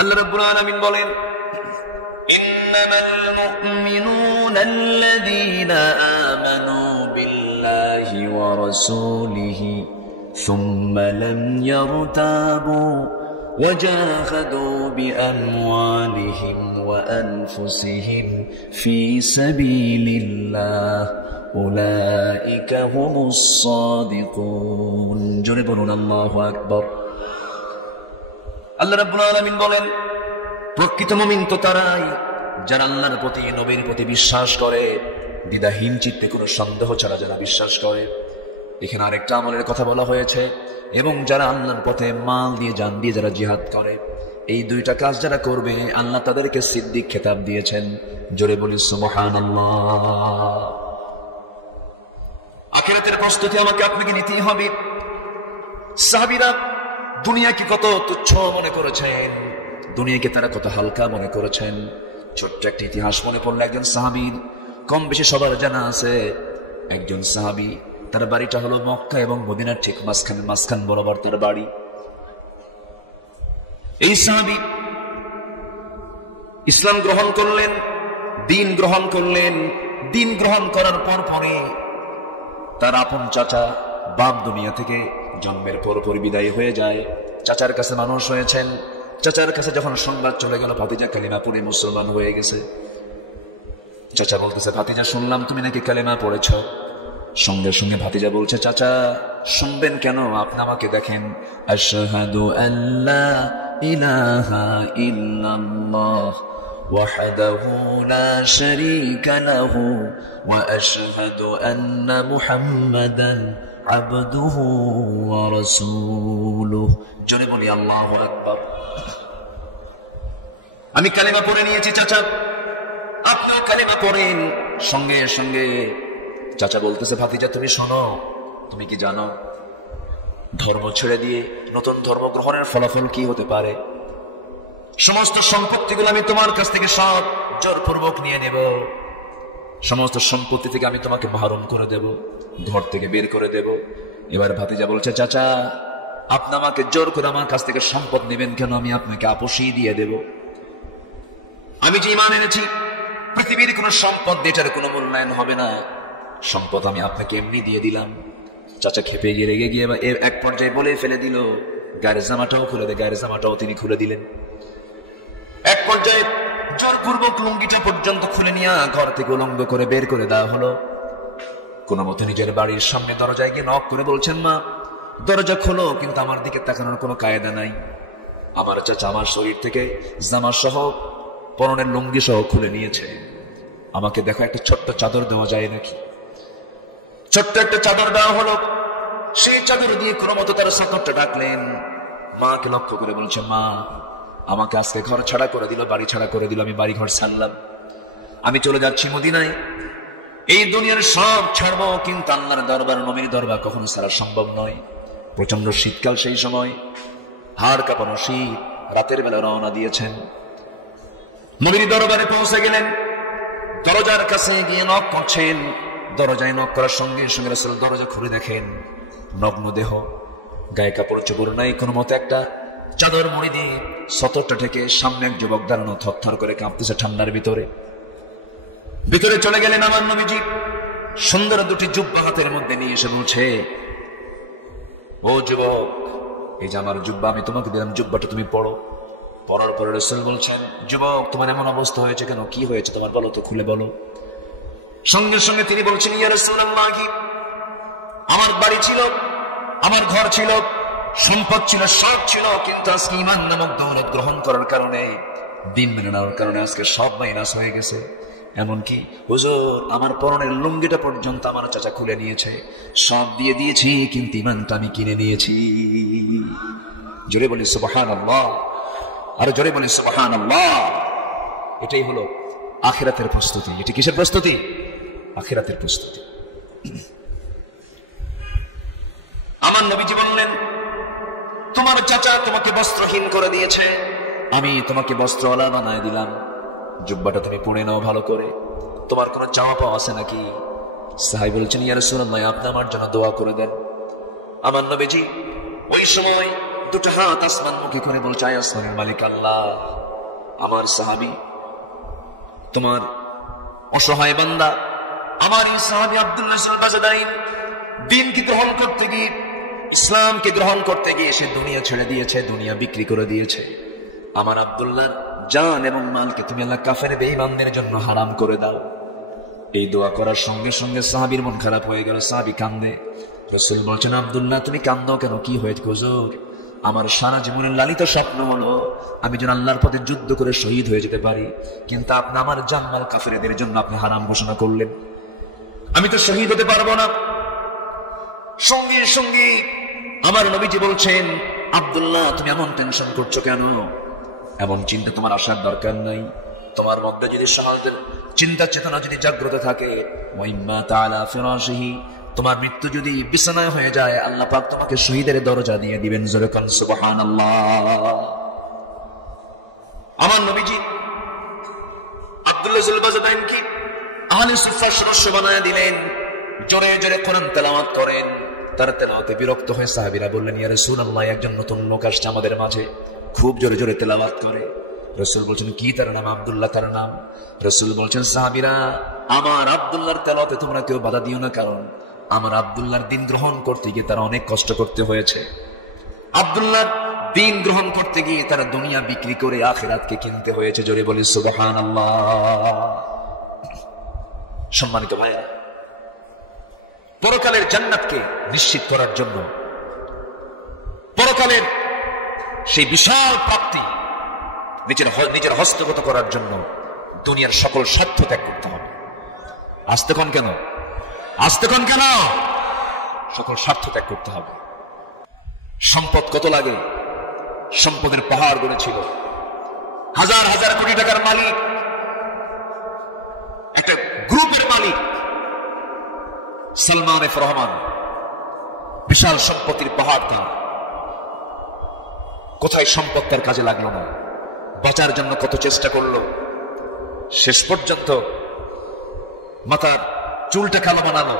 আল্লাহ রাব্বুল আলামিন বলেন, ইন্নামাল মুমিনুনা আল্লাযীনা আমানু বিল্লাহি ওয়া রাসূলিহি সুম্মা লাম ইয়ারতাবু ওয়া জাহাদু বিআমওয়ালিহিম ওয়া আনফুসিহিম ফি সাবিলিল্লাহ উলাইকা হুমুস সাদিকুন। জোরে বলুন আল্লাহু আকবার। আল্লাহ রাব্বুল আলামিন বলেন, প্রকৃত মুমিন তো তারাই যারা আল্লাহর প্রতি, নবীর প্রতি বিশ্বাস করে, দ্বিধাহীন চিত্তে কোনো সন্দেহ ছাড়া যারা বিশ্বাস করে। এখানে আরেকটা আমলের কথা বলা হয়েছে, এবং যারা আল্লাহর পথে মাল দিয়ে, জান দিয়ে যারা জিহাদ করে, এই দুইটা কাজ যারা করবে আল্লাহ তাদেরকে সিদ্দিক খেতাব দিয়েছেন। জোরে বলি সুবহানাল্লাহ। আখিরাতের প্রস্তুতি আমাকে আপনাকে নিতেই হবে। সাহাবীরা দুনিয়াকে কত তুচ্ছ মনে করেছেন, দুনিয়াকে তারা কত হালকা মনে করেছেন। ছোট্ট একটা ইতিহাস মনে পড়লো একজন সাহাবীর, কম বেশি সবার জানা আছে। একজন সাহাবী, তার বাড়িটা হলো মক্কা এবং মদিনার ঠিক মাঝখান বরাবর তার বাড়ি। এই সাহাবী ইসলাম গ্রহণ করলেন, দিন গ্রহণ করলেন। দিন গ্রহণ করার পরে তার আপন চাচা বাপ দুনিয়া থেকে জন্মের পর বিদায় হয়ে যায়। চাচার কাছে মানুষ হয়েছেন। চাচার কাছে যখন সংবাদ চলে গেল ভাতিজা কালিমা পড়ে মুসলমান হয়ে গেছে, চাচা বলতেছে, ভাতিজা শুনলাম তুমি নাকি কালিমা পড়েছ। সঙ্গে সঙ্গে ভাতিজা বলছে, চাচা শুনবেন কেন, আপনি আমাকে দেখেন। আশহাদু আল্লা ইলাহা ইল্লাল্লাহ ওয়াহদাহু লা শারীকা লাহু ওয়া আশহাদু আন্না মুহাম্মাদান আবদুহু ওয়া রাসূলুহু। জোরে বলি আল্লাহু আকবার। আমি কালিমা পড়ে নিয়েছি চাচা, আপনিও কালিমা পড়েন। সঙ্গে সঙ্গে চাচা বলতেছে, ভাতিজা তুমি শোনো, তুমি কি জানো ধর্ম ছেড়ে দিয়ে নতুন ধর্ম গ্রহণের ফলাফল কি হতে পারে? সমস্ত সম্পত্তিগুলো আমি তোমার কাছ থেকে সব জোরপূর্বক নিয়ে নেব। সমস্ত সম্পত্তি থেকে আমি তোমাকে বারণ করে দেব, ঘর থেকে বের করে দেব। এবার ভাতিজা বলছে, চাচা আপনি আমাকে জোর করে আমার কাছ থেকে সম্পদ নেবেন কেন? আমি আপনাকে আপোষই দিয়ে দেব। আমি যে ঈমান এনেছি, পৃথিবীর কোন সম্পদ এটার কোনো মূল্যায়ন হবে না, সম্পদ আমি আপনাকে এমনি দিয়ে দিলাম। চাচা খেপে গিয়ে রেগে গিয়ে এক পর্যায়ে বলে ফেলে দিল, গায়ের জামাটাও খুলে দে। গায়ের জামাটাও তিনি খুলে দিলেন। এক পর্যায়ে জোরপূর্বক লুঙ্গিটা পর্যন্ত খুলে নিয়ে ঘর থেকে উলঙ্গ করে বের করে দেওয়া হলো। কোন মতে নিজের বাড়ির সামনে দরজায় গিয়ে নক করে বলছেন, মা দরজা খোলো। কিন্তু আমার দিকে তাকানোর কোনো কায়দা নাই। আমার চাচা আমার শরীর থেকে জামা সহ, পরনের লুঙ্গি সহ খুলে নিয়েছে। আমাকে দেখো, একটা ছোট্ট চাদর দেওয়া যায় নাকি? ছোট্ট একটা চাদর দেওয়া হলো। সেই চাদর দিয়ে কোনো মতো তার চাদরটা ডাকলেন। মাকে লক্ষ্য করে বলছে, মা আমাকে আজকে ঘর ছাড়া করে দিল, বাড়ি ছাড়া করে দিল। আমি বাড়ি ঘর ছাড়লাম, আমি চলে যাচ্ছি মদিনায়। এই দুনিয়ার সব ছাড়বো, কিন্তু আল্লাহর দরবার, নবীর দরবার কখনো ছাড়া সম্ভব নয়। প্রচন্ড শীতকাল সেই সময়, হাড় কাঁপানো শীত। রাতের বেলা রওনা দিয়েছেন, নবীর দরবারে পৌঁছে গেলেন। দরজার কাছে গিয়ে নক করছেন। দরজায় নক করার সঙ্গে সঙ্গে রাসূল দরজা খুলে দেখেন নগ্ন দেহ, গায়ে কাপড় চোপড় নাই। কোনো মতে একটা চাদর মুড়ি দিয়ে সতরটা থেকে সামনে এক যুবক দাঁড়ানো, থরথর করে কাঁপতেছে ঠান্ডার ভিতরে। ভিতরে চলে গেলেন আমার নবীজি। সুন্দর দুটি জুব্বা হাতের মধ্যে নিয়ে এসে বলছে, ও যুবক, এই যে আমার জুব্বা আমি তোমাকে দিলাম, জুব্বাটা তুমি পড়ো। পড়ার পরে রাসূল বলছেন, যুবক তোমার এমন অবস্থা হয়েছে কেন? কি হয়েছে তোমার, বলো তো, খুলে বলো। সঙ্গে সঙ্গে তিনি বলছেন, ইয়া রাসূলুল্লাহ, আমার বাড়ি ছিল, আমার ঘর ছিল, সম্পদ ছিল, সব ছিল, কিন্তু আজকে ঈমান নামক দৌলত গ্রহণ করার কারণে, দিন মেনে নেওয়ার কারণে আজকে সব মাইনাস হয়ে গেছে। এমনকি হুজুর আমার পরনের লুঙ্গিটা পর্যন্ত আমার চাচা খুলে নিয়েছে। সব দিয়ে দিয়েছি, কিন্তু ঈমানটা আমি কিনে নিয়েছি। জোরে বলি সুবহানাল্লাহ, আর জোরে বলি সুবহানাল্লাহ। এটাই হলো আখিরাতের প্রস্তুতি। এটি কিসের প্রস্তুতি? আখিরাতের প্রস্তুতি। আমার নবীজি বললেন, তোমার চাচা তোমাকে বস্ত্রহীন করে দিয়েছে, আমি তোমাকে বস্ত্রওয়ালা বানায় দিলাম। জুব্বাটা তুমি পরে নাও ভালো করে। তোমার কোনো চাওয়া পাওয়া আছে নাকি? সাহাবী বলছেন, ইয়া রাসূলুল্লাহ, আপনি আমার জন্য দোয়া করে দেন। আমার নবীজি ওই সময় দুটো হাত আসমান মুখে করে বলছে, আয় আসমানের মালিক আল্লাহ, আমার সাহাবী, তোমার অসহায় বান্দা, আমার এই সাহাবী আব্দুল্লাহ বাজাদাইন দ্বীনকে গ্রহণ করতে গিয়ে, ইসলামকে গ্রহণ করতে গিয়ে সে দুনিয়া ছেড়ে দিয়েছে, দুনিয়া বিক্রি করে দিয়েছে। আমার আব্দুল্লাহর জান এবং মালকে তুমি আল্লাহ কাফের বেঈমানদের জন্য হারাম করে দাও। এই দোয়া করার সঙ্গে সঙ্গে সাহাবীর মন খারাপ হয়ে গেল, সাহাবী কান্দে। রাসূল বলছেন, আব্দুল্লাহ তুমি কান্দো কেন, কি হয়েছে হুজুর? আমার সারা জীবনের লালিত স্বপ্ন হলো আমি যেন আল্লাহর পথে যুদ্ধ করে শহীদ হয়ে যেতে পারি, কিন্তু আপনি আমার জান মাল কাফেরদের জন্য আপনি হারাম ঘোষণা করলেন, আমি তো শহীদ হতে পারবো না। সঙ্গে সঙ্গে আমার নবীজি বলছেন, আব্দুল্লাহ তুমি এমন টেনশন করছো কেন? এমন চিন্তা তোমার আসার দরকার নাই। তোমার মধ্যে যদি সাহায্যের চিন্তা চেতনা যদি জাগ্রত থাকে, ওয়াইম্মা তাআলা ফিরাশিহি, তোমার মৃত্যু যদি বিছানায় হয়ে যায়, আল্লাহ পাক তোমাকে শহীদের দরজা দিয়ে দিবেন। জোরে কান সুবহানাল্লাহ। আমার নবীজি আব্দুল্লাহ বাজাদাইনকে আহলে সুফফার সদস্য বানায় দিলেন। জোরে জোরে কোরআন তেলাওয়াত করেন। তার তেলাওয়াতে বিরক্ত হয়ে সাহাবীরা বললেন, ইয়া রাসূলুল্লাহ, একজন নতুন লোক আসছে আমাদের মাঝে, খুব জোরে জোরে তেলাওয়াত করে। রাসূল বলছেন, কি তার নাম? আব্দুল্লাহ তার নাম। রাসূল বলছেন, সাহাবীরা, আমার আব্দুল্লাহর তেলাওয়াতে তোমরা কেউ বাধা দিও না, কারণ আমার আব্দুল্লাহর দ্বীন গ্রহণ করতে গিয়ে তারা অনেক কষ্ট করতে হয়েছে। আব্দুল্লাহর দ্বীন গ্রহণ করতে গিয়ে তারা দুনিয়া বিক্রি করে আখিরাতকে কিনতে হয়েছে। জোরে বলি সুবহানাল্লাহ। সম্মানিত ভাইরা, পরকালের জান্নাতকে নিশ্চিত করার জন্য, পরকালের সেই বিশাল প্রাপ্তি নিজের হস্তগত করার জন্য দুনিয়ার সকল স্বার্থ ত্যাগ করতে হবে। আসতে কোন কেন, সকল স্বার্থ ত্যাগ করতে হবে। সম্পদ কত লাগে? সম্পদের পাহাড় গড়েছিল, হাজার হাজার কোটি টাকার মালিক, একটা গ্রুপের মালিক সালমান এফ রহমান, বিশাল সম্পত্তির পাহাড় তার। কোথায় সম্পদ তার কাজে লাগলো না, বাঁচার জন্য কত চেষ্টা করলো, শেষ পর্যন্ত মাথার চুলটা কালো বানালো,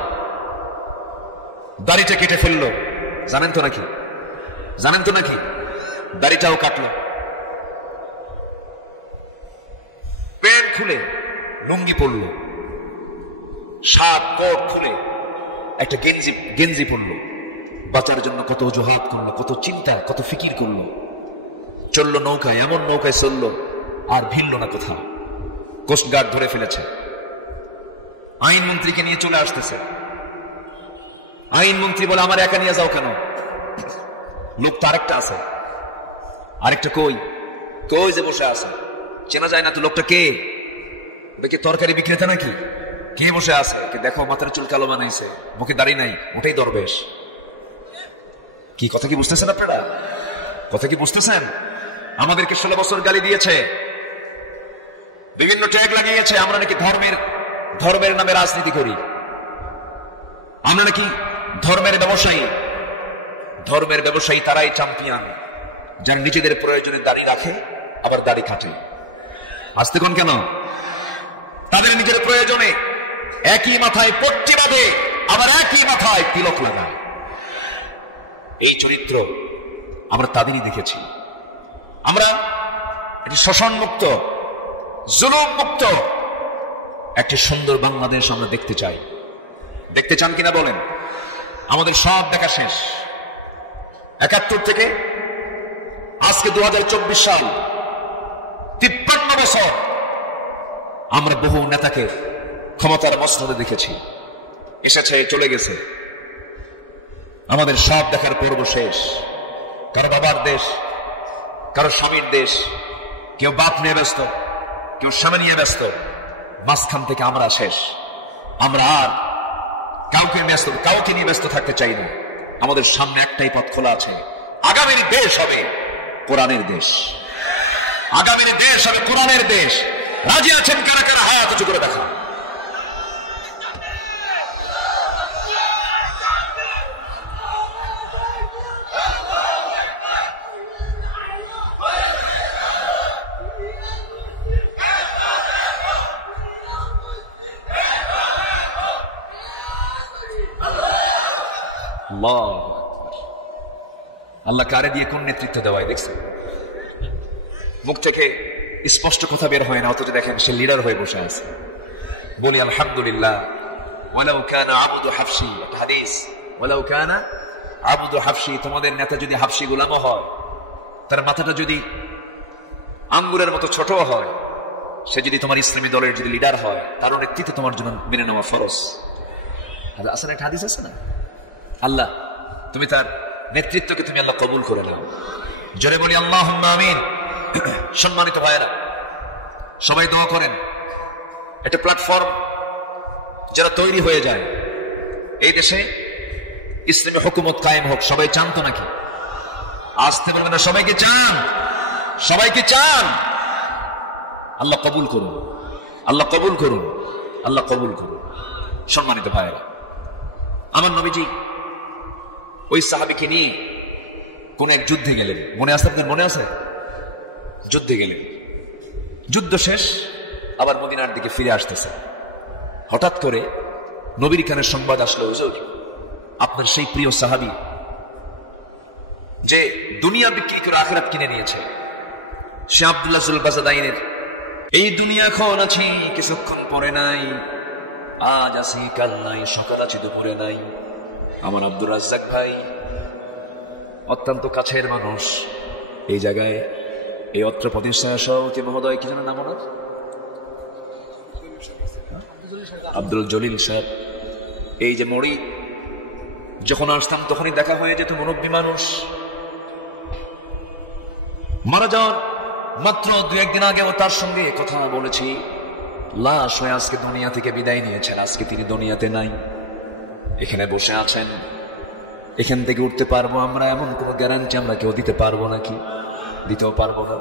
দাড়িটা কেটে ফেললো। জানেন তো নাকি দাড়িটাও কাটলো, প্যান্ট খুলে লুঙ্গি পরলো, শার্ট কোট খুলে একটা গেঞ্জি পরলো। বাঁচার জন্য কত অজুহাত করলো, কত চিন্তা, কত ফিকির করলো। চললো নৌকায়, এমন নৌকায় চললো আর ভিড়ল না কোথাও। কোস্টগার্ড ধরে ফেলেছে, আইনমন্ত্রীকে নিয়ে চলে আসতেছে। আইনমন্ত্রী বলে, আমার একা নিয়ে যাও কেন? লোক তো আরেকটা আছে। আরেকটা কই যে বসে আছে, চেনা যায় না তো লোকটা কে? ওটা তরকারি বিক্রেতা নাকি? কে বসে আছে? দেখো মাথার চুল কালো বানাইছে, মুখে দাড়ি নাই, ওটাই দরবেশ। কি কথা কি বুঝতেছেন আপনারা? কথা কি বুঝতেছেন? আমাদেরকে 16 বছর গালি দিয়েছে, বিভিন্ন ট্যাগ লাগিয়েছে, আমরা নাকি ধর্মের নামে রাজনীতি করি, আমরা নাকি ধর্মের ব্যবসায়ী। তারাই চ্যাম্পিয়ন, যারা নিজেদের প্রয়োজনে দাড়ি রাখে আবার দাড়ি কাটে। আসতে কোন কেন? তাদের নিজের প্রয়োজনে একই মাথায় পট্টি বাঁধে, আবার একই মাথায় তিলক লাগায়। এই চরিত্র আমরা তাদেরই দেখেছি। আমরা একটি শোষণ মুক্ত, জুলুম মুক্ত একটি সুন্দর বাংলাদেশ আমরা দেখতে চাই। দেখতে চান কিনা বলেন? আমাদের সব দেখা শেষ। 71 থেকে আজকে 2024 সাল, 53 বছর আমরা বহু নেতাকে ক্ষমতার মসনদে দেখেছি, এসেছে চলে গেছে। আমাদের সব দেখার পর্ব শেষ। কারো বাবার দেশ, কারো স্বামীর দেশ, কেউ বাপ নিয়ে ব্যস্ত, কেউ স্বামী নিয়ে ব্যস্ত, মাঝখান থেকে আমরা শেষ। আমরা আর কাউকে নিয়ে ব্যস্ত থাকতে চাই না। আমাদের সামনে একটাই পথ খোলা আছে, আগামীর দেশ হবে কোরআনের দেশ। আগামীর দেশ হবে কোরআনের দেশ। রাজি আছেন কারা কারা? হাত উঁচু করে দেখা। আল্লাহ কারে দিয়ে কোন নেতৃত্ব দেওয়ায় দেখছেন? মুখ থেকে স্পষ্ট কথা বের হয় না, অথচ দেখেন সে লিডার হয়ে বসে আছে। বলি আলহামদুলিল্লাহ। ওয়ালাউ কানা আবদু হাফসি, একটা হাদিস, ওয়ালাউ কানা আবদু হাফসি, তোমাদের নেতা যদি হাফসি গোলামও হয়, তার মাথাটা যদি আঙ্গুরের মতো ছোট হয়, সে যদি তোমার ইসলামী দলের যদি লিডার হয়, তার নেতৃত্বে তোমার জন্য মেনে নেওয়া ফরজ। আসলে একটা হাদিস আছে না, আল্লাহ তুমি তার নেতৃত্বকে তুমি আল্লাহ কবুল করে নাও। জোরে বলি আল্লাহুম্মা আমিন। সম্মানিত ভাইয়েরা, সবাই দোয়া করেন একটা প্ল্যাটফর্ম যারা তৈরি হয়ে যায়, এই দেশে ইসলামী হুকুমত কায়েম হোক। সবাই চান তো নাকি? আসতে পারবে না, সবাইকে চান, সবাইকে চান। আল্লাহ কবুল করুন, আল্লাহ কবুল করুন, আল্লাহ কবুল করুন। সম্মানিত ভাইয়েরা, আমার নবীজি ওই সাহাবীকে নিয়ে কোন এক যুদ্ধে গেলেন। মনে আছে আপনার? মনে আছে? যুদ্ধে গেলেন, যুদ্ধ শেষ, আবার মদিনার দিকে ফিরে আসতেছে। হঠাৎ করে নবীর কানে সংবাদ আসলো, হুজুর আপনার সেই প্রিয় সাহাবী যে দুনিয়া বিক্রি করে আখিরাত কিনে নিয়েছে, সে আব্দুল্লাহ জুলবাজাদাইনের, এই দুনিয়া এখন আছি, কিছুক্ষণ পরে নাই, আজ আছি কাল নাই, সকাল আছি দুপুরে নাই। আমার আব্দুর রাজ্জাক ভাই অত্যন্ত কাছের মানুষ, এই জায়গায় এই অত্র প্রতিষ্ঠানের সভাপতি মহোদয়, কি যেন নাম ওনার? আব্দুল জলিল সাহেব। এই যে মরি, যখন আসতাম তখনই দেখা হয়ে যেত, মুরব্বী মানুষ। মারা যাওয়ার মাত্র 2-1 দিন আগেও তার সঙ্গে কথা বলেছি, লাশ হয়ে আজকে দুনিয়া থেকে বিদায় নিয়েছেন। আজকে তিনি দুনিয়াতে নাই, এখানে বসে আছেন। এখান থেকে উঠতে পারবো আমরা এমন কোন গ্যারান্টি আমরা কেউ দিতে পারবো নাকি? দিতেও পারবো না।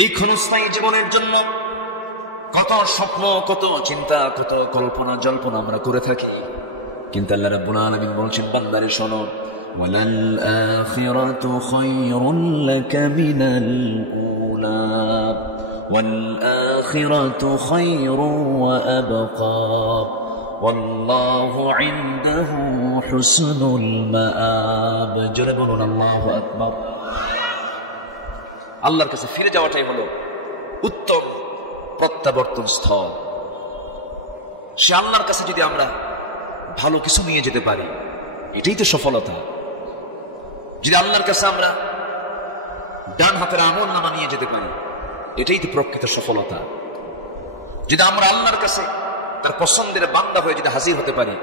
এই ক্ষণস্থায়ী জীবনের জন্য কত স্বপ্ন, কত চিন্তা, কত কল্পনা জল্পনা আমরা করে থাকি, কিন্তু আল্লাহ রাব্বুল আলামিন বলছেন, বান্দারে শোনো, ওয়ালাল আখিরাতু খায়রুন লাকা মিনাল উলা ওয়াল আখিরাতু খায়রুন ওয়া আবকা ওয়াল্লাহু ইনদাহু হুসনুল মাআব। জোরে বলুন আল্লাহু আকবার। আল্লাহর কাছে ফিরে যাওয়াটাই হলো উত্তম প্রত্যাবর্তন স্থল। সে আল্লাহর কাছে যদি আমরা ভালো কিছু নিয়ে যেতে পারি, এটাই তো সফলতা। যদি আল্লাহর কাছে আমরা ডান হাতের আমল নামা নিয়ে যেতে পারি, এটাই তো প্রকৃত সফলতা। যদি আমরা আল্লাহর কাছে তার পছন্দের বান্দা হয়ে যদি হাজির হতে পারি,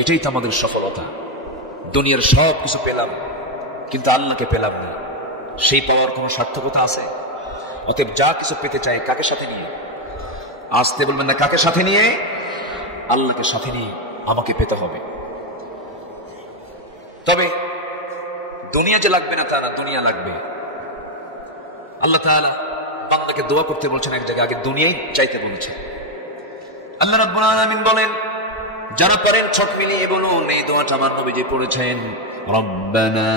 এটাই তো আমাদের সফলতা। দুনিয়ার সব কিছু পেলাম, কিন্তু আল্লাহকে পেলাম না, সেই পাওয়ার কোনো সার্থকতা আছে? অতএব যা কিছু পেতে চাই, কাকে সাথে নিয়ে? আসতে বলবেন না, কাকে সাথে নিয়ে? আল্লাহকে সাথে নিয়ে আমাকে পেতে হবে। তবে দুনিয়া যে লাগবে না তা না, দুনিয়া লাগবে। আল্লাহ তাআলা বান্দাকে দোয়া করতে বলছেন, এক জায়গায় আগে দুনিয়াই চাইতে বলেছেন। আল্লাহ রাব্বুল আলামিন বলেন, যারা পারেন ছোট মিলিয়ে বলুন, এই দোয়াটা আমার নবীজি পড়েছেন, রব্বানা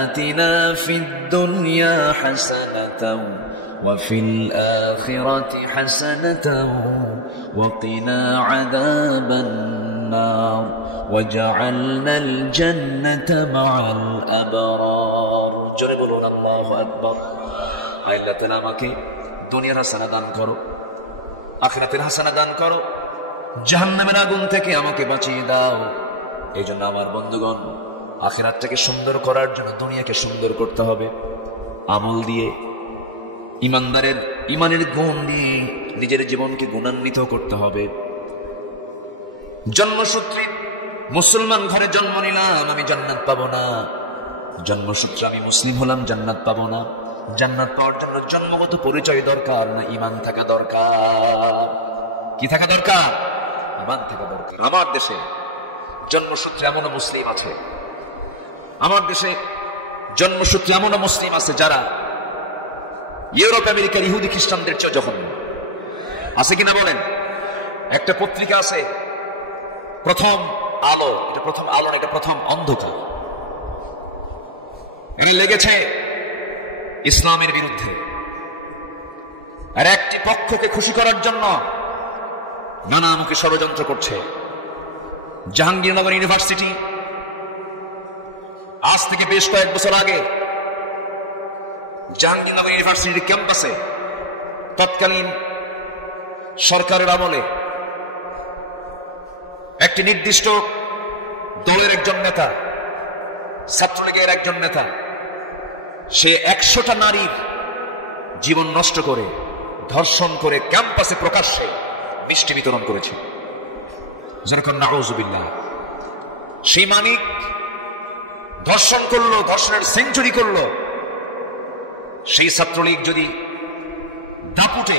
আতিনা ফিদ দুনিয়া হাসানাতাও ওয়া ফিল আখিরাতি হাসানাতাও ওয়া কিনা আযাবান নার ওয়াজআলনাল জান্নাতা মাআল আবরার। জোরে বলুন আল্লাহু আকবার। আল্লাহ তাআলা আমাকে দুনিয়ার হাসানা দান করো, আখিরাতের হাসানা দান করো, জাহান্নামের আগুন থেকে আমাকে বাঁচিয়ে দাও। এই জন্য আমার বন্ধুগণ, আখিরাতটাকে সুন্দর করার জন্য দুনিয়াকে সুন্দর করতে হবে। আমল দিয়ে, ইমানদারের ইমানের গুণ দিয়ে নিজের জীবনকে গুণান্বিত করতে হবে। জন্মসূত্রে মুসলমান ঘরে জন্ম নিলাম, আমি জান্নাত পাবো না। জন্মসূত্রে আমি মুসলিম হলাম, জান্নাত পাবো না। জান্নাত পাওয়ার জন্য জন্মগত পরিচয় দরকার না ঈমান থাকা দরকার? কি থাকা দরকার? ঈমান থাকা দরকার। আমার দেশে জন্মসূত্রে এমনও মুসলিম আছে, আমার দেশে জন্মসূত্রে এমনও মুসলিম আছে যারা ইউরোপ আমেরিকার ইহুদি খ্রিস্টানদের চেয়ে জঘন্য। আছে কিনা বলেন? একটা পত্রিকা আছে, প্রথম আলো। এটা প্রথম আলো না, এটা প্রথম অন্ধকার। এখানে লেগেছে ইসলামের বিরুদ্ধে, আর একটি পক্ষকে খুশি করার জন্য নানামুখী ষড়যন্ত্র করছে। জাহাঙ্গীরনগর ইউনিভার্সিটি আজ থেকে বেশ কয়েক বছর আগে জাহাঙ্গীরনগর ইউনিভার্সিটির ক্যাম্পাসে তৎকালীন সরকারের আমলে একটি নির্দিষ্ট দলের একজন নেতা, ছাত্রলীগের একজন নেতা, সে 100টা নারীর জীবন নষ্ট করে, ধর্ষণ করে ক্যাম্পাসে প্রকাশ্যে মিষ্টি বিতরণ করেছে। যেরকম নাউজুবিল্লাহ। সেই মানিক ধর্ষণ করলো, ধর্ষণের সেঞ্চুরি করলো। সেই ছাত্রলীগ যদি দাপুটে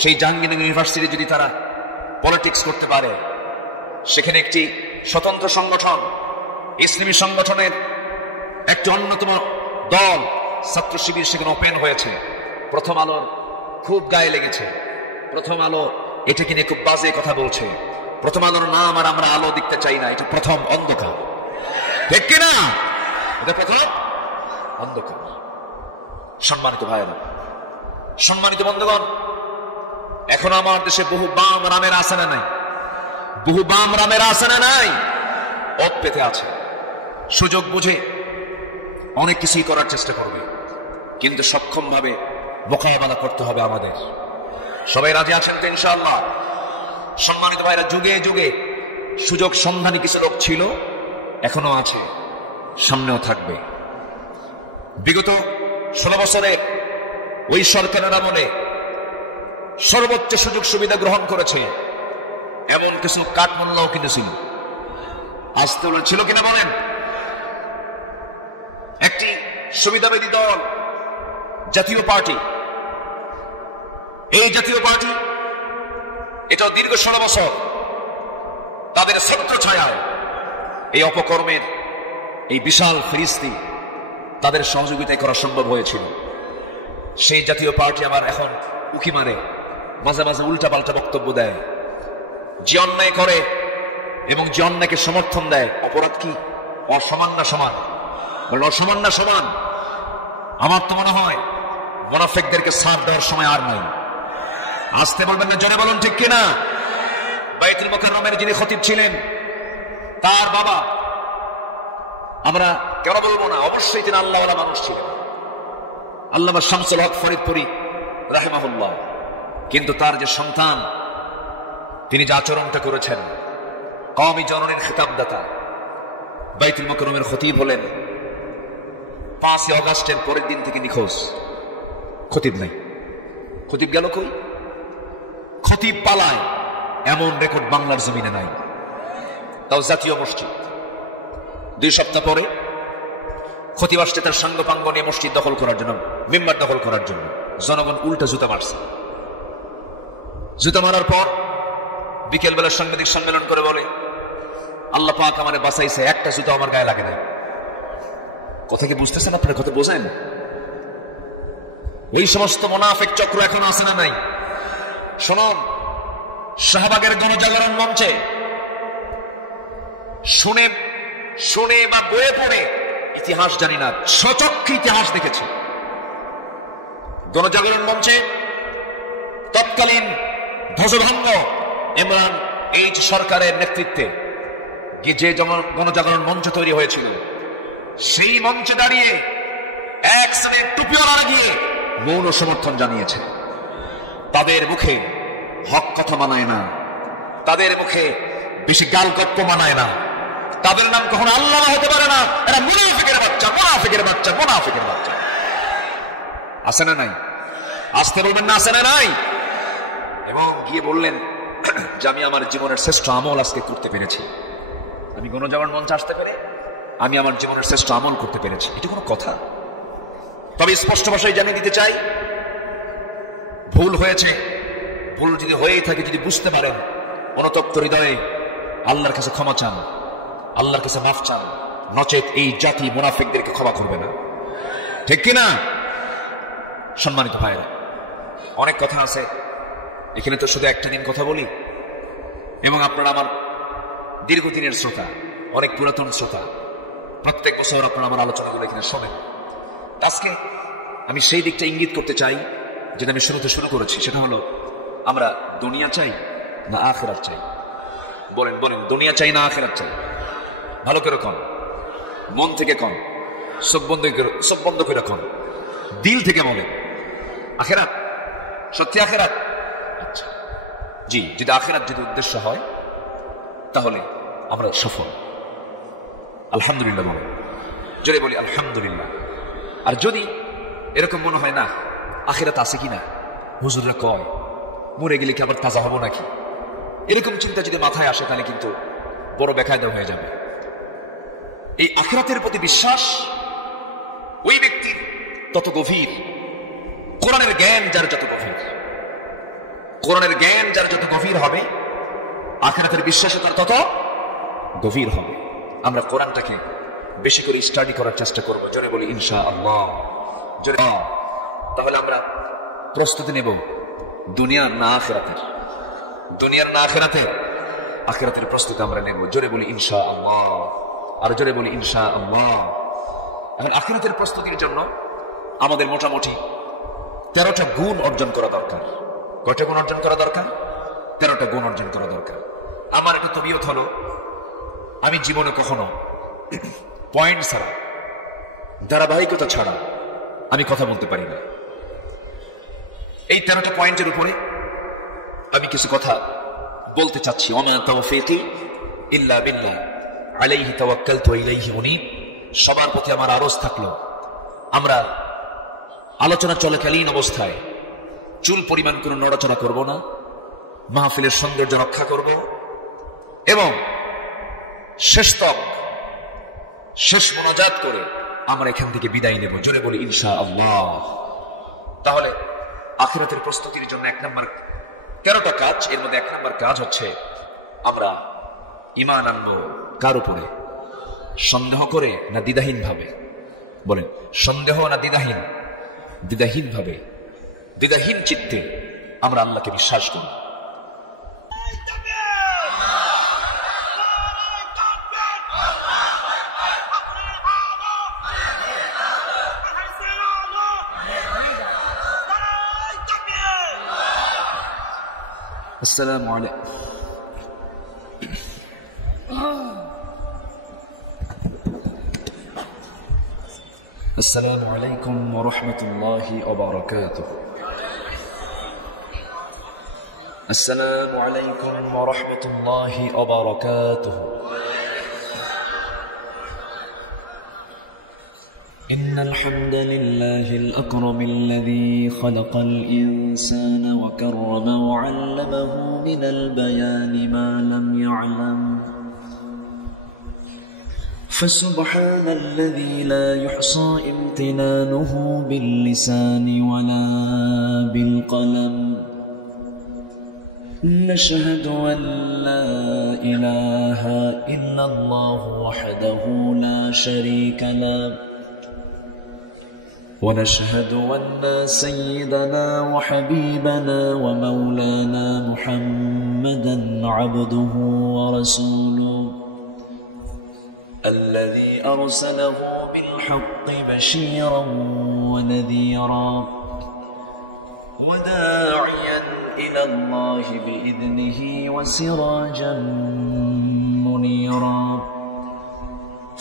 সেই জাহাঙ্গীরনগর ইউনিভার্সিটি যদি তারা পলিটিক্স করতে পারে, সেখানে একটি স্বতন্ত্র সংগঠন, ইসলামী সংগঠনের একটি অন্যতম দল ছাত্র শিবির সেখানে ওপেন হয়েছে। প্রথম আলোর খুব গায়ে লেগেছে। প্রথম আলো এটাকে নিয়ে খুব বাজে কথা বলছে। প্রথম আলোর নাম আর আমরা আলো দেখতে চাই না, এটা প্রথম অন্ধকার, ঠিক কিনা? এটা প্রথম অন্ধকার। সম্মানিত ভাইয়েরা, সম্মানিত বন্ধুগণ, এখন আমার দেশে বহু বাম রামের আসানা নাই, বহু বাম রামের আসানা নাই, পথ পেতে আছে। সুযোগ বুঝে অনেক কিছুই করার চেষ্টা করবে, কিন্তু সক্ষম ভাবে মোকাবেলা করতে হবে আমাদের। সবাই রাজি আছেন তো ইনশাআল্লাহ? সম্মানিত ভাইরা, যুগে যুগে সুযোগ সন্ধানী কিছু লোক ছিল, এখনো আছে, সামনেও থাকবে। বিগত 16 বছরে ওই সরকারের আমলে সর্বোচ্চ সুযোগ সুবিধা গ্রহণ করেছে, এমন কিছু কাঠমোল্লাও কিন্তু ছিল। আসতে ছিল কিনা বলেন? একটি সুবিধাবাদী দল, জাতীয় পার্টি, এই জাতীয় পার্টি এটা দীর্ঘ 16 বছর তাদের ছত্র ছায়ায় এই অপকর্মের এই বিশাল ফিরিস্তি তাদের সহযোগিতায় করা সম্ভব হয়েছিল। সেই জাতীয় পার্টি আবার এখন উকি মারে, মাঝে মাঝে উল্টা পাল্টা বক্তব্য দেয়। যে অন্যায় করে এবং যে অন্যায়কে সমর্থন দেয়, অপরাধ কি অসমান না সমান? অসমান না সমান? আমার তো মনে হয় মুনাফিকদেরকে সাথ দেওয়ার সময় আর নাই। আসতে বলবেন না, জোরে বলুন, ঠিক কিনা? বাইতুল মুকাররমের যিনি খতিব ছিলেন, তার বাবা, আমরা কেন বলবো না, অবশ্যই তিনি আল্লাহওয়ালা মানুষ ছিলেন, আল্লামা শামসুল হক ফরিদপুরি রাহিমাহুল্লাহ। কিন্তু তার যে সন্তান, তিনি যে আচরণটা করেছেন, কওমি জননীর খিতাবদাতা, বাইতুল মুকাররমের খতিব হলেন, 5 আগস্টের পরের দিন থেকে নিখোঁজ, খতিব নাই। খতিব গেল কই? খতিব পালায়, এমন রেকর্ড বাংলার জমিনে নাই। তাও জাতীয় মসজিদ। 2 সপ্তাহ পরে খতিব আসছে তার সাঙ্গপাঙ্গ নিয়ে মসজিদ দখল করার জন্য, মেম্বার দখল করার জন্য। জনগণ উল্টা জুতা মারছে। জুতা মারার পর বিকেলবেলা সাংবাদিক সম্মেলন করে বলে, আল্লাহ পাক আমারে বাঁচাইছে, একটা জুতা আমার গায়ে লাগে না। কথা কি বুঝতেছেন আপনারা? কথা বোঝেন? এই সমস্ত মুনাফিক চক্র এখন আছে না নাই? শুনুন, শাহবাগের গণজাগরণ মঞ্চে শুনে শুনে বা বয়ে পড়ে ইতিহাস জানি না, সচক্ষে ইতিহাস দেখেছি। গণজাগরণ মঞ্চে তৎকালীন ধ্বজভঙ্গ ইমরান এইচ সরকারের নেতৃত্বে যে গণজাগরণ মঞ্চ তৈরি হয়েছিল, সেই মঞ্চে দাঁড়িয়ে এক শ্রেণীর টুপিওয়ালারা গিয়ে মৌন সমর্থন জানিয়েছে। তাদের মুখে হক কথা মানায় না, তাদের মুখে বেশি গালগপ্প মানায় না, তাদের নাম কখনো আল্লাহ হতে পারে না। এরা মুনাফিকের বাচ্চা, মুনাফিকের বাচ্চা, মুনাফিকের বাচ্চা। আছে না নাই? আসতে বলবেন না, আছে না নাই? এবং গিয়ে বললেন যে আমি আমার জীবনের শ্রেষ্ঠ আমল আজকে করতে পেরেছি। আমি গণজাগরণ মঞ্চে আসতে পেরে আমি আমার জীবনের শ্রেষ্ঠ আমল করতে পেরেছি। এটা কোনো কথা? তবে স্পষ্ট ভাষায় জানিয়ে দিতে চাই, ভুল হয়েছে, ভুল যদি হয়েই থাকে, যদি বুঝতে পারেন, অনুতপ্ত হৃদয়ে আল্লাহর কাছে ক্ষমা চান, আল্লাহর কাছে মাফ চান, নচেত এই জাতি মুনাফিকদেরকে ক্ষমা করবে না, ঠিক কিনা? সম্মানিত ভাইরা, অনেক কথা আছে, এখানে তো শুধু একটা দিন কথা বলি, এবং আপনারা আমার দীর্ঘদিনের শ্রোতা, অনেক পুরাতন শ্রোতা, প্রত্যেক বছর আপনারা আমার আলোচনাগুলো এখানে শোনেন। আজকে আমি সেই দিকটা ইঙ্গিত করতে চাই যেটা আমি শুরুতে শুরু করেছি, সেটা হলো আমরা দুনিয়া চাই না আখিরাত চাই? বলেন বলেন, দুনিয়া চাই না আখিরাত চাই? ভালো করে কম। মন থেকে কন, চোখ বন্ধ করে কন, দিল থেকে বলেন আখেরাত, সত্যি আখেরাত? আচ্ছা জি, যদি আখেরাত যদি উদ্দেশ্য হয় তাহলে আমরা সফল। আলহামদুলিল্লাহ বলেন, জোরে বলি আলহামদুলিল্লাহ। আর যদি এরকম মনে হয় না আখেরাত আছে কিনা, হুজুররা কয় মরে গেলে কি আবার তাজা হবো নাকি, এরকম চিন্তা যদি মাথায় আসে তাহলে কিন্তু বড় বেকায়দা হয়ে যাবে। এই আখিরাতের প্রতি বিশ্বাস ওই ব্যক্তির তত গভীর, কোরআনের জ্ঞান যার যত গভীর, কোরআনের জ্ঞান যার যত গভীর হবে, আখিরাতের বিশ্বাস তার তত গভীর হবে। আমরা কোরআনটাকে বেশি করে স্টাডি করার চেষ্টা করব, জোরে বলি ইনশাআল্লাহ। জোরে। তাহলে আমরা প্রস্তুতি নেব দুনিয়ার না আখিরাতের, দুনিয়ার না আখিরাতের, আখিরাতের প্রস্তুতি আমরা নেব, জোরে বলি ইনশাআল্লাহ। আর জোরে বলি ইনশাআল্লাহ। এখন আখিরাতের প্রস্তুতির জন্য আমাদের মোটামুটি 13টা গুণ অর্জন করা দরকার। কয়টা গুণ অর্জন করা দরকার? 13টা গুণ অর্জন করা দরকার। আমার একটা তবিয়ত হলো, আমি জীবনে কখনো পয়েন্ট ছাড়া, ধারাবাহিকতা ছাড়া আমি কথা বলতে পারি না। এই 13টা পয়েন্টের উপরে আমি কিছু কথা বলতে চাচ্ছি। ওমা তাওফীকি ইল্লা বিল্লাহ আলাইহি তাওয়াক্কালতু ওয়া ইলাইহি উনীব। সবার প্রতি আমার আরজ থাকলো, আমরা আলোচনা চলাকালীন অবস্থায় চুল পরিমাণ কোনো নড়াচড়া করব না, মাহফিলের সৌন্দর্য রক্ষা করব এবং শেষ মোনাজাত করে আমরা এখান থেকে বিদায় নেব, জোরে বলি ইনশাআল্লাহ। তাহলে আখিরাতের প্রস্তুতির জন্য 1 নম্বর 13টা কাজ, এর মধ্যে 1 নম্বর কাজ হচ্ছে আমরা ঈমান আনবো কার উপরে? সন্দেহ করে না দ্বিধাহীন ভাবে? বলেন, সন্দেহ না দ্বিধাহীন? দ্বিধাহীন ভাবে, দ্বিধাহীন চিত্তে আমরা আল্লাহকে বিশ্বাস করি। আসসালামু আলাইকুম। السلام عليكم ورحمة الله وبركاته. السلام عليكم ورحمة الله وبركاته. إن الحمد لله الأكرم الذي خلق الإنسان وكرم وعلمه من البيان ما لم يعلم، فسبحان الذي لا يحصى امتنانه باللسان ولا بالقلم. نشهد أن لا إله إلا الله وحده لا شريك له، ونشهد أن سيدنا وحبيبنا ومولانا محمدا عبده ورسوله الذي أرسله بالحق بشيرا ونذيرا وداعيا إلى الله بإذنه وسراجا منيرا.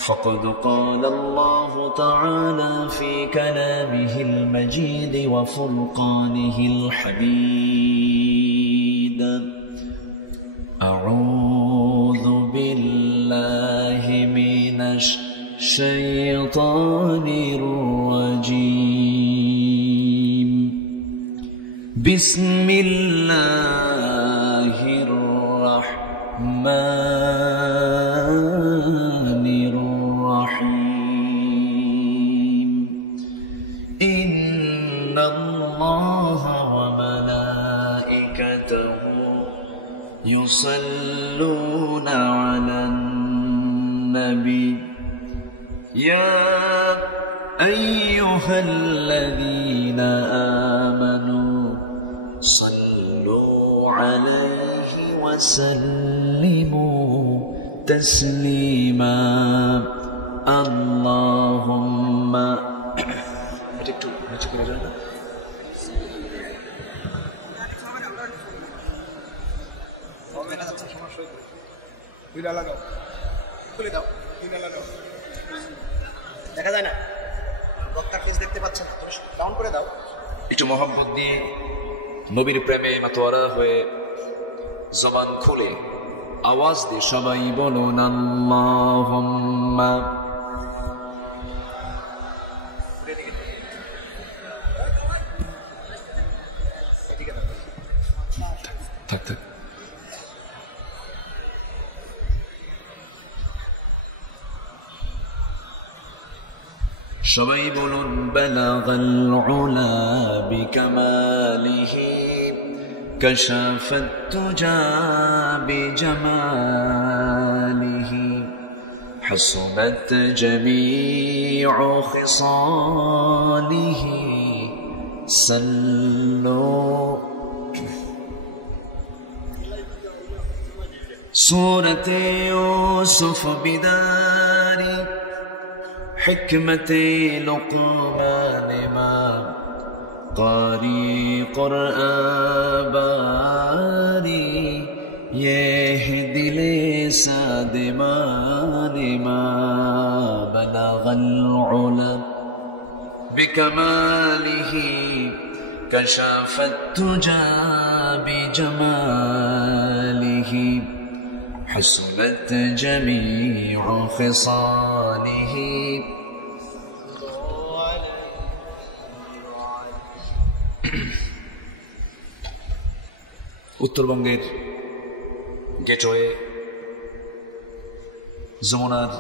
فقد قال الله تعالى في كلامه المجيد وفرقانه الحميد: أعوذ بالله من الشيطان الرجيم. بسم الله الرحمن الرحيم. إن الله وملائكته يصلون على النبي يا أيها الذين آمنوا صلوا عليه وسلموا تسليما. اللهم লাগাও, খুলে দাও, লাগাও। দেখা যায় না, ব্রডকাস্ট দেখতে পাচ্ছেন, ডাউন করে দাও। একটু মোহাম্মত দিয়ে নবীর প্রেমে মাতোয়ারা হয়ে জবান খুলে আওয়াজ দিয়ে সবাই বলুন আল্লাহুম্মা। থাক থাক। সবাই বলুন বালাগাল উলা বিকামালিহি কাশাফাত তুজা বিজামালিহি হাসনাত জামিউ খিসালিহি সাল্লু। سورة يوسف بداري حكمة لقمان ما قاري قرآن باري يهدي لساد ما بلغ العلا بكماله كشف التجى بجماله حسنت جميع خصاله। উত্তরবঙ্গের গেটওয়ে যমুনার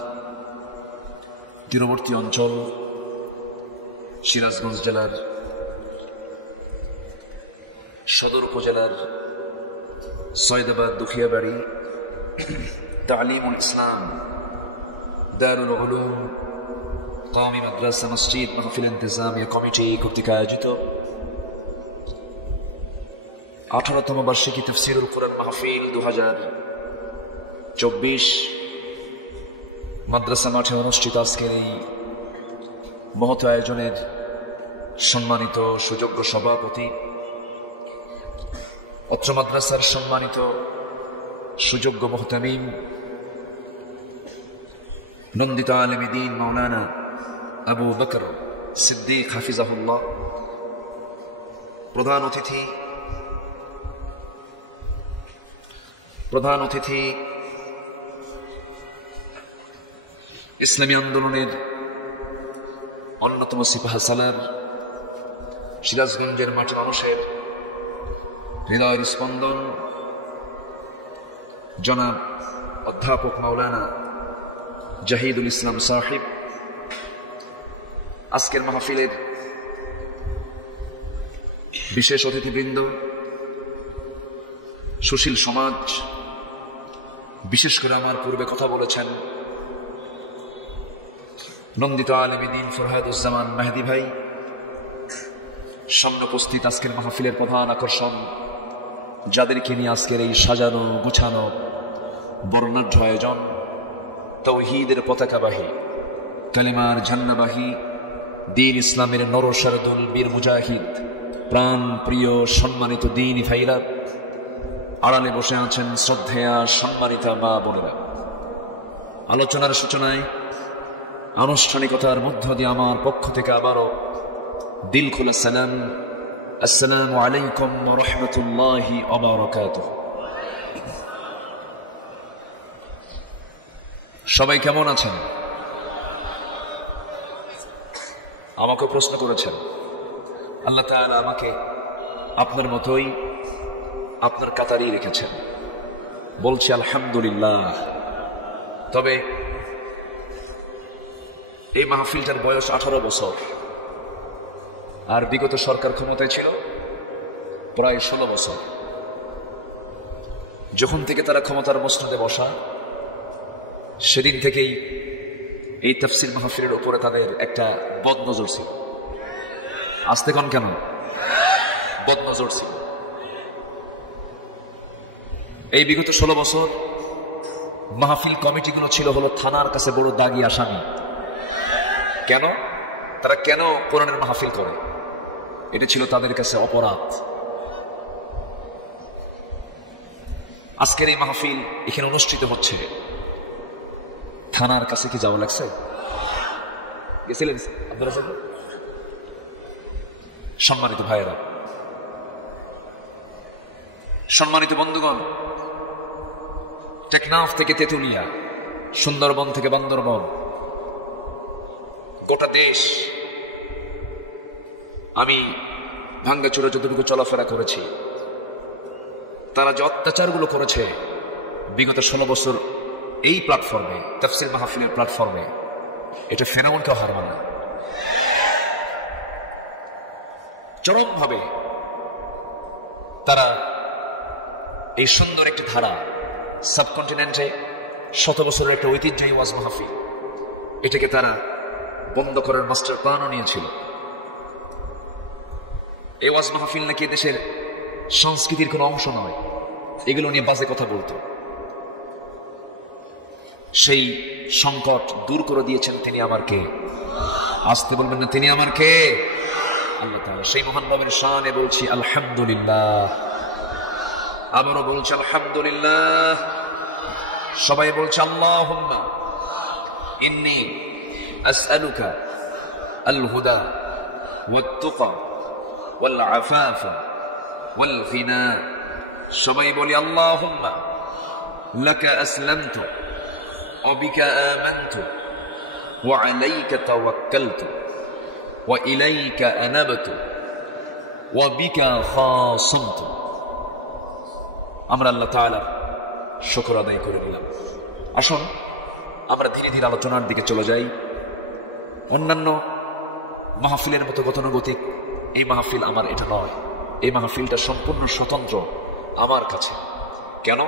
তীরবর্তী অঞ্চল সিরাজগঞ্জ জেলার সদর উপজেলার সৈয়দাবাদ দুখিয়াবাড়ি তালিমুল ইসলাম দারুল উলুম কওমি মাদ্রাসা মসজিদ মাহফিল ইন্তেজামিয়া কমিটি কর্তৃক আয়োজিত 18তম বার্ষিকী তাফসীরুল কুরআন মাহফিল 2024 মাদ্রাসা মাঠে অনুষ্ঠিত আজকের এই মহৎ আয়োজনের সম্মানিত সুযোগ্য সভাপতি, অত্র মাদ্রাসার সম্মানিত সুযোগ্য মুহতামিম নন্দিত আলেম দ্বীন মাওলানা আবু বকর সিদ্দিক হাফিজাহুল্লাহ, প্রধান অতিথি ইসলামী আন্দোলনের অন্যতম সিপাহ সালার, সিরাজগঞ্জের মাটি মানুষের হৃদয়ের স্পন্দন জনাব অধ্যাপক মাওলানা জাহিদুল ইসলাম সাহিব, আজকের মাহফিলের বিশেষ অতিথিবৃন্দ, সুশীল সমাজ, বিশেষ করে আমার পূর্বে কথা বলেছেন নন্দিত আলেম দ্বীন ফরহাদুজ্জামান মেহেদী ভাই, সামনে উপস্থিত আজকের মাহফিলের প্রধান আকর্ষণ, যাদেরকে নিয়ে আজকের এই সাজানো গুছানো বর্ণাঢ্য আয়োজন, তাওহীদের পতাকাবাহী, কালিমার ঝান্নাবাহী, দ্বীন ইসলামের নরসারদুল বীর মুজাহিদ, প্রাণ প্রিয় সম্মানিত দ্বীনী ভাইরা, আড়ালে বসে আছেন শ্রদ্ধেয়া সম্মানিতা মা বোনেরা। আলোচনার সূচনায় আনুষ্ঠানিকতার মধ্য দিয়ে আমার পক্ষ থেকে আবারও দিল খোলা সালাম, আসসালামু আলাইকুম ওয়া রাহমাতুল্লাহি ওয়া বারাকাতুহু। সবাই কেমন আছেন? আমাকে প্রশ্ন করেছেন, আল্লাহ তাআলা আমাকে আপনার মতোই আপনার কাতারেই রেখেছেন, বলছি আলহামদুলিল্লাহ। তবে এই মাহফিলটার বয়স 18 বছর, আর বিগত সরকার ক্ষমতায় ছিল প্রায় 16 বছর। যখন থেকে তারা ক্ষমতার মসনদে বসা, সেদিন থেকেই এই তাফসীর মাহফিলের উপরে তাদের একটা বদনজর ছিল। আসতে কোন কেন বদনজর ছিল। এই বিগত 16 বছর মাহফিল কমিটিগুলো ছিল হলো থানার কাছে বড় দাগি আসামি। কেন? তারা কেন কোরআনের মাহফিল করে, এটা ছিল তাদের কাছে অপরাধ। আজকের এই মাহফিল এখানে অনুষ্ঠিত হচ্ছে, থানার কাছে কি যাওয়া লাগছে? গেছিলেন আব্দুল রাজ্জাক? সম্মানিত ভাইয়েরা, সম্মানিত বন্ধুগণ, টেকনাফ থেকে তেতুলিয়া, সুন্দরবন থেকে বান্দরবন, গোটা দেশ আমি ভাঙ্গাচুরা যতটুকু চলাফেরা করেছি, তারা যে অত্যাচারগুলো করেছে বিগত 16 বছর এই প্ল্যাটফর্মে, তাফসীর মাহফিলের প্ল্যাটফর্মে, এটা ফেরাউনকেও হার মানা। চরমভাবে তারা এই সুন্দর একটি ধারা, সাবকন্টিনেন্টে 100 বছরের একটা ঐতিহ্যই ওয়াজ মাহফিল, এটাকে তারা বন্ধ করার মাস্টার প্ল্যানও নিয়েছিল। এই ওয়াজ মাহফিল নাকি দেশের সংস্কৃতির কোনো অংশ নয়, এগুলো নিয়ে বাজে কথা বলতো। সেই সংকট দূর করে দিয়েছেন তিনি আমার কে? আসতে বলবেন না, তিনি আমার কে? আল্লাহ তাআলা। সেই মহান রবের শানে বলছি আলহামদুলিল্লাহ, আবারও বলছি আলহামদুলিল্লাহ। সবাই বলছে আল্লাহুম্মা ইন্নী আসআলুকা আল হুদা ওয়াত তুকা ওয়াল আফাফা ওয়াল গিনা। সবাই বলি আল্লাহুম্মা লাকা আসলামতু ওয়া বিকা আমানতু ওয়া আলাইকা তাওয়াক্কালতু ওয়া ইলাইকা আনাবতু ওয়া বিকা খাসামতু। আমরা আল্লাহ তাআলা শুকর আদায় করে দিলাম। আসুন আমরা ধীরে ধীরে আলোচনার দিকে চলে যাই। অন্যান্য মাহফিলের মতো গতানুগতিক এই মাহফিল আমার এটা নয়। এই মাহফিলটা সম্পূর্ণ স্বতন্ত্র আমার কাছে। কেন?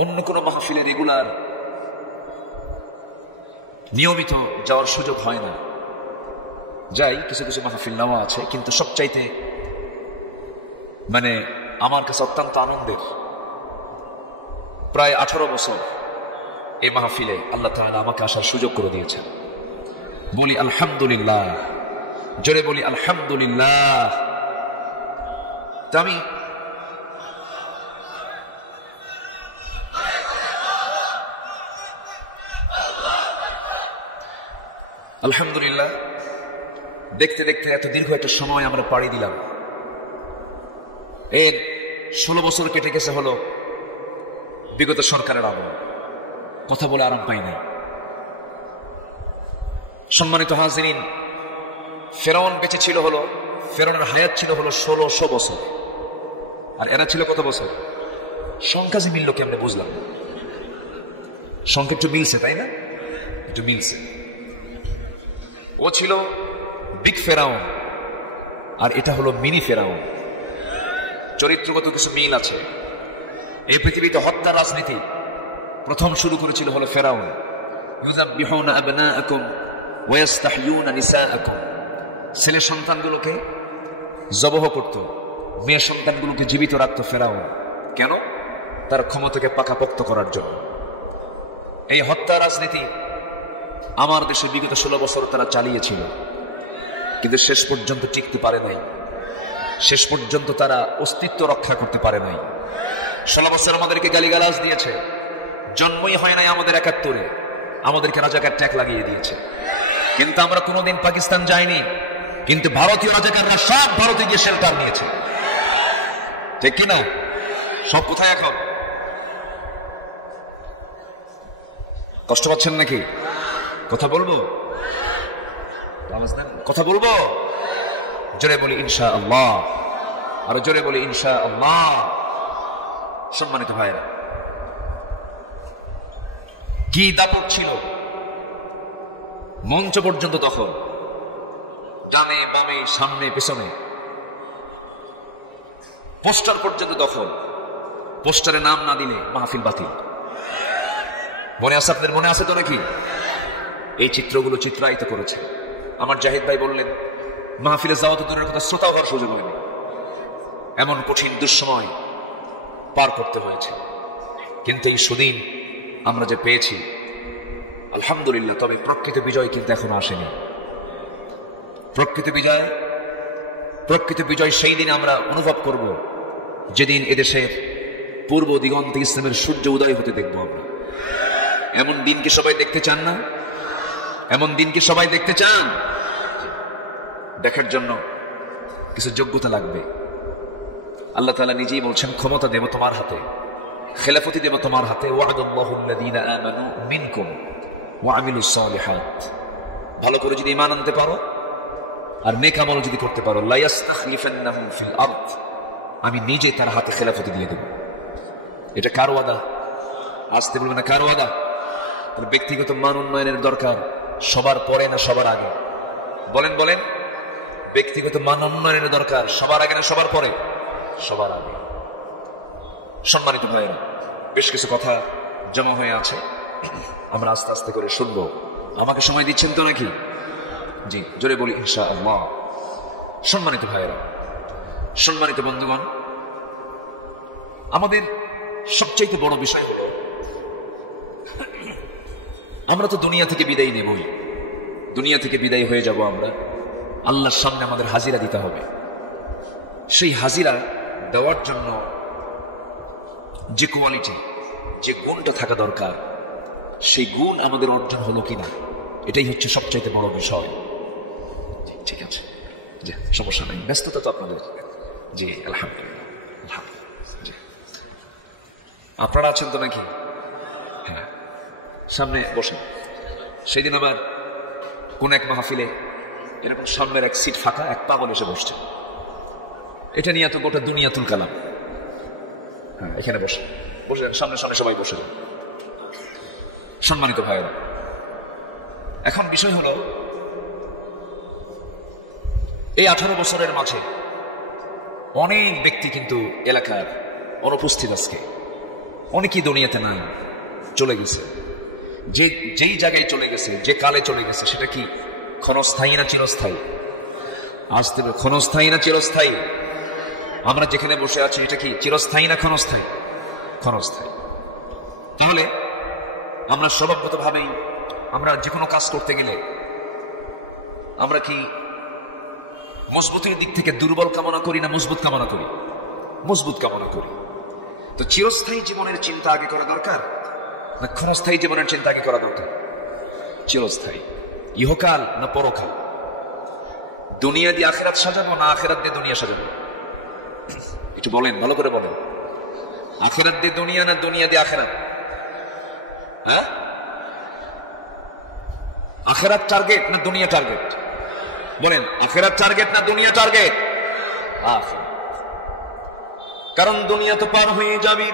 অন্য কোনো মাহফিলে রেগুলার নিয়মিত যাওয়ার সুযোগ হয় না। যাই, কিছু কিছু মাহফিল নেওয়া আছে, কিন্তু সবচাইতে আমার কাছে অত্যন্ত আনন্দের, প্রায় 18 বছর এই মাহফিলে আল্লাহ তাআলা আমাকে আসার সুযোগ করে দিয়েছেন। বলি আলহামদুলিল্লাহ, জোরে বলি আলহামদুলিল্লাহ। তো আমি আলহামদুলিল্লাহ দেখতে দেখতে এত দীর্ঘ একটা সময় আমরা পাড়ি দিলাম। এর 16 বছর কেটে গেছে হলো বিগত সরকারের আমল। কথা বলে আরাম পাই নাই। সম্মানিত হাজিরিন, ফেরাউন বেঁচে ছিল হলো, ফেরাউনের হায়াত ছিল হলো 1600 বছর, আর এরা ছিল কত বছর? সংখ্যা যে মিলল কেমনে বুঝলাম? সংখ্যা একটু মিলছে, তাই না? একটু মিলছে। ও ছিল বিগ ফেরাউন, আর এটা হলো মিনি ফেরাউন। চরিত্রগত কিছু মিল আছে। এই পৃথিবীতে হত্যার রাজনীতি প্রথম শুরু করেছিল হলো ফেরাউন। ইউযাব্বিহুনা আবনাআকুম ওয়া ইস্তাহয়ুনা নিসাআকুম। ছেলে সন্তানগুলোকে জবহ করত, মেয়ে সন্তানগুলোকে জীবিত রাখত ফেরাউন। কেন? তার ক্ষমতাকে পাকাপোক্ত করার জন্য। এই হত্যা রাজনীতি আমার দেশে বিগত 16 বছর তারা চালিয়েছিল, কিন্তু শেষ পর্যন্ত টিকতে পারে নাই। শেষ পর্যন্ত তারা অস্তিত্ব রক্ষা করতে পারে নাই। 16 বছর আমাদেরকে গালিগালাজ দিয়েছে। জন্মই হয় নাই আমাদের 71-এ, আমাদেরকে রাজাকার ট্যাগ লাগিয়ে দিয়েছে। কিন্তু আমরা কোনোদিন পাকিস্তান যাইনি, কিন্তু ভারতীয় রাজাকাররা সব ভারতে গিয়ে শেল্টার নিয়েছে। ঠিক কিনা? সব কোথায় এখন? কষ্ট পাচ্ছেন নাকি? কথা বলবো? কথা বলবো? জোরে বলি ইনশাআল্লাহ, আর জোরে বলি ইনশাআল্লাহ। সম্মানিত ভাইরা, কি দাপট ছিল মঞ্চ পর্যন্ত তখন, ডানে বামে সামনে পেছনে, পোস্টার পর্যন্ত তখন। পোস্টারে নাম না দিলে মাহফিল বাতিল। মনে আছে আপনাদের? মনে আছে তো নাকি? এই চিত্রগুলো চিত্রায়িত করেছে। আমার জাহিদ ভাই বললেন মাহফিলে যাওয়া তো দূরের কথা, শ্রোতা হওয়ার সুযোগ হয়নি। এমন কঠিন দুঃসময় পার করতে হয়েছে, কিন্তু এই সুদিন আমরা যে পেয়েছি আলহামদুলিল্লাহ। তবে প্রকৃত বিজয় কিন্তু এখনো আসেনি। প্রকৃত বিজয় সেই দিন আমরা অনুভব করব, যেদিন এদেশের পূর্ব দিগন্তে ইসলামের সূর্য উদয় হতে দেখব আমরা। এমন দিন কি সবাই দেখতে চান না? এমন দিন কি সবাই দেখতে চান? দেখার জন্য কিছু যোগ্যতা লাগবে। আল্লাহ তাআলা নিজেই বলছেন, ক্ষমতা দেব তোমার হাতে, খেলাফতি দেব তোমার হাতে। ওয়া'দাল্লাহু আল্লাযীনা আমানু মিনকুম ওয়া আমিলুস সালিহাত। ভালো করে যদি ঈমান আনতে পারো আর নেক আমল যদি করতে পারো, লা ইস্তাখলিফান্নাহুম ফিল আরদ, আমি নিজে তার হাতে খেলাফতি দিয়ে দেব। এটা কার ওয়াদা? আসতে বলবে না, কার ওয়াদা? তাহলে ব্যক্তিগত মান উন্নয়নের দরকার সবার পরে না সবার আগে? বলেন বলেন, ব্যক্তিগত মান উন্নয়নের দরকার সবার আগে না সবার পরে? সবার আগে। সম্মানিত ভাইরা, বেশ কিছু কথা জমা হয়ে আছে, আমরা আস্তে আস্তে করে শুনবো। আমাকে সময় দিচ্ছেন তো নাকি? জি, জোরে বলি ইনশাআল্লাহ। সম্মানিত ভাইরা, সম্মানিত বন্ধুগণ, আমাদের সবচেয়ে বড় বিষয় হলো আমরা তো দুনিয়া থেকে বিদায় নেবই। দুনিয়া থেকে বিদায় হয়ে যাব আমরা, আল্লাহর সামনে আমাদের হাজিরা দিতে হবে। সেই হাজিরা দেওয়ার জন্য যে কোয়ালিটি, যে গুণটা থাকা দরকার, সেই গুণ আমাদের অর্জন হলো কিনা, এটাই হচ্ছে সবচাইতে বড় বিষয়। ঠিক আছে, জি, সমস্যা নেই, ব্যস্ততা তো আপনাদের। জি আলহামদুলিল্লাহ, জি। আপনারা আছেন তো নাকি? হ্যাঁ, সামনে বসেন। সেদিন আমার কোন এক মাহফিলে এরকম সামনের এক সিট ফাঁকা, এক পাগল এসে বসছে। এটা নিয়ে তো গোটা দুনিয়াতুল কালাম। হ্যাঁ, এখানে বসে বসে যান, সামনে সামনে সবাই বসে যান। সম্মানিত ভাইরা, এখন বিষয় হলো, এই 18 বছরের মাঝে অনেক ব্যক্তি কিন্তু এলাকার অনুপস্থিত। আজকে অনেকেই দুনিয়াতে নাই, চলে গেছে। যেই জায়গায় চলে গেছে, যে কালে চলে গেছে, সেটা কি ক্ষণস্থায়ী না চিরস্থায়ী? আসতে হবে, ক্ষণস্থায়ী না চিরস্থায়ী? আমরা যেখানে বসে আছি এটা কি চিরস্থায়ী না ক্ষণস্থায়ী? ক্ষণস্থায়ী। তাহলে আমরা স্বভাবগতভাবেই আমরা যে কোনো কাজ করতে গেলে আমরা কি মজবুতের দিক থেকে দুর্বল কামনা করি না মজবুত কামনা করি? মজবুত কামনা করি। তো চিরস্থায়ী জীবনের চিন্তা আগে করা দরকার না ক্ষণস্থায়ী জীবনের চিন্তা আগে করা দরকার? চিরস্থায়ী। ইহকাল না পরকাল? দুনিয়া দিয়ে আখিরাত সাজাবো না আখিরাত দিয়ে দুনিয়া সাজাবো? একটু বলেন, ভালো করে বলেন। আখিরাত দিয়ে দুনিয়া না দুনিয়া দিয়ে আখিরাত? হ্যাঁ, আখিরাত টার্গেট না দুনিয়া টার্গেট? বলেন, আখিরাত টার্গেট না দুনিয়া টার্গেট? আখিরাত। কারণ দুনিয়া তো পার হয়ে যাবে,